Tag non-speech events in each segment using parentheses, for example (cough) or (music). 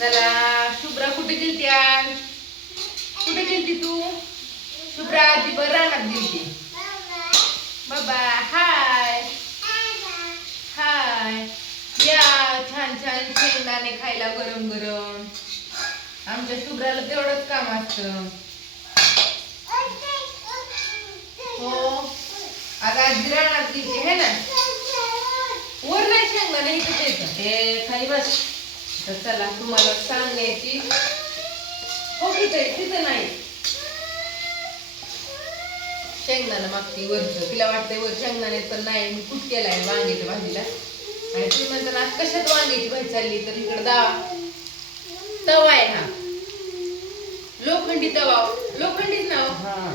चला शुभ्रा कुठे गेलती आज? कुठे गेलती तू? शुभ्रा आजी बर रानात गेलती. बाबा हाय. हाय. या छान छान शेंगदाणे खायला गरम गरम. आमच्या शुभ्राला तेवढंच काम असतं. हो. आता आजी रानात गेलती हे ना? वर नाही शेंगदाणे इथं येतं. हे खाली बस. तर चला तुम्हाला सांगायची हो तिथे तिथं नाही. शेंगदाणा मागती वरचं. तिला वाटतंय वर शेंगदाणे पण नाही मी कुठ केलाय वांग्याच्या भाजीला. आणि ती म्हणतात आज कशात वांग्याची भाजी चालली? तर इकडे दावा. तवा आहे हा. लोखंडी तवा लोखंडीच ना हो. हा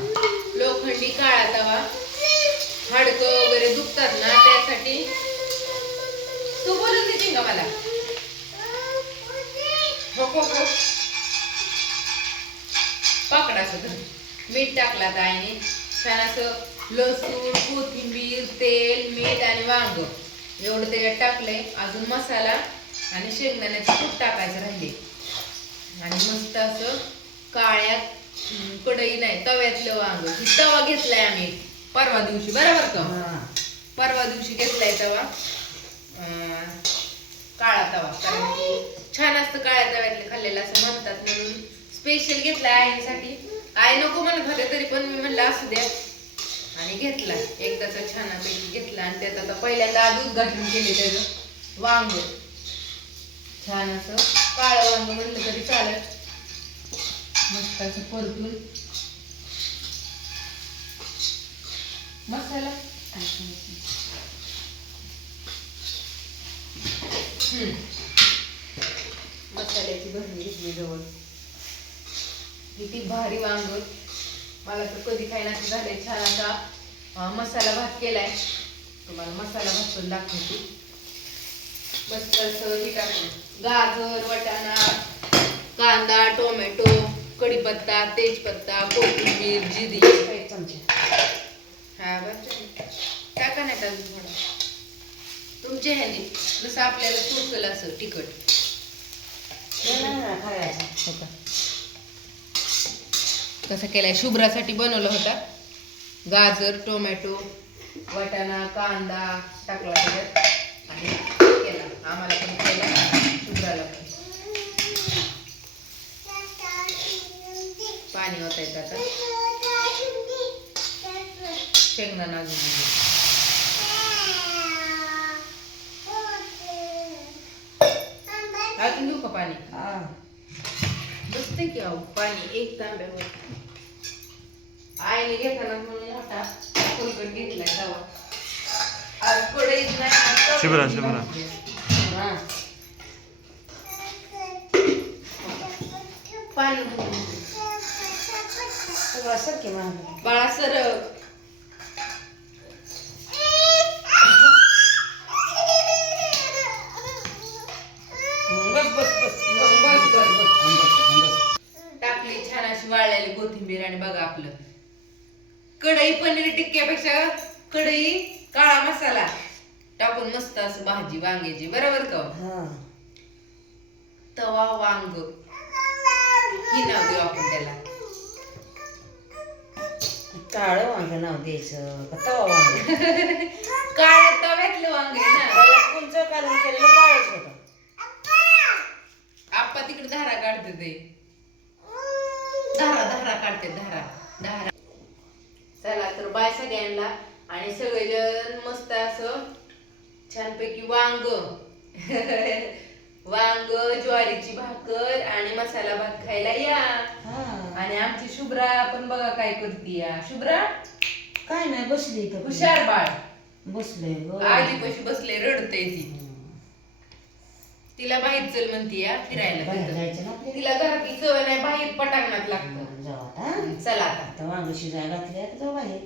लोखंडी काळा तवा. हाडकं वगैरे दुखतात ना त्यासाठी. तू बोलून देशील का मला? हो हो हो पकडा असं धर. मीठ टाकला ताईने छान असं लसूण कोथिंबीर तेल मीठ आणि वांग एवढं त्याच्यात टाकलंय. अजून मसाला आणि शेंगदाण्याचं कूट टाकायचं राहिले. आणि मस्त असं काळ्यात कढई नाही तव्यातलं वांग. ही तवा घेतलाय आम्ही. परवा दिवशी बरोबर का. परवा दिवशी घेतलाय तवा. काळा तवा. कारण छान असतं काळ्या तव्यातले खाल्लेलं असं म्हणतात म्हणून. स्पेशल घेतला आईसाठी. आई नको म्हणत होते तरी पण मी म्हणलं असू द्या. आणि घेतला. एकदाचा छानपैकी घेतला आणि त्यात आता पहिल्यांदा आज उद्घाटन केले त्याचं. वांग. छान असं काळं वांग म्हणलं तरी चालत मस्त असं परतून. मसाला. हम्म. मसाल्याची भरणी घेतली जवळ. किती भारी वांग. मला तर कधी काही नाही झालंय. छान असा मसाला भात केलाय. तुम्हाला मसाला भात पण दाखवते. मस्त असं हे टाकून. गाजर वटाणा कांदा टोमॅटो कढीपत्ता तेजपत्ता कोथिंबीर जिरी. एक चमचे. हा बरं टाका नाही अजून थोडा. तुमच्या ह्याने जसं आपल्याला सुचल असं तिखट नाही, नाही, नाही, खायचं होतं. कसं केलाय. शुभ्रासाठी बनवलं होता. गाजर टोमॅटो वाटाणा कांदा टाकला त्याच्यात आणि केला. आम्हाला पण केला. शुभ्राला पण. पाणी ओतायचं आता. शेंगदाणा अजून अजून देऊ का पाणी हा. बसते की अहो पाणी एक तांब्यावर आईने घेताना म्हणून मोठा फुलकट घेतलाय तवा आज कढईत नाही. शुभ्रा. हा. पाणी. बाळा सर बस बस बस बस, बस, बस, बस. टाकली छान अशी वाळलेली कोथिंबीर आणि बघा आपलं. कढई पनीर टिक्क्यापेक्षा कढई काळा मसाला टाकून मस्त असं भाजी वांग्याची बरोबर का? हा. तवा वांग. ही नाव देऊ आपण त्याला. काळं वांग नाव द्यायचं तवा वांग? (laughs) काळ्या तव्यातलं वांग आहे ना. त्याला कुंच काढून केलेलं काळच होतं. आप्पा तिकडे धारा काढते ते. धारा धारा काढते धारा धारा. चला तर बाय सगळ्यांना आणि सगळेजण मस्त असं छानपैकी वांग. (laughs) वांग ज्वारीची भाकर आणि मसाला भात खायला या. आणि आमची शुभ्रा आपण बघा काय करते या. शुभ्रा? काय नाही बसली इथं. हुशार बाळ. बसले आजी कशी बसले रडते ती. तिला बाहेर चल म्हणती या फिरायला बाहेर तिथं. जायचं ना आपल्याला? तिला घरातली सवय नाही बाहेर पटांगणात लागतं. जाऊ आता. चला आता. वांग शिजायला घातले आता जाऊ बाहेर.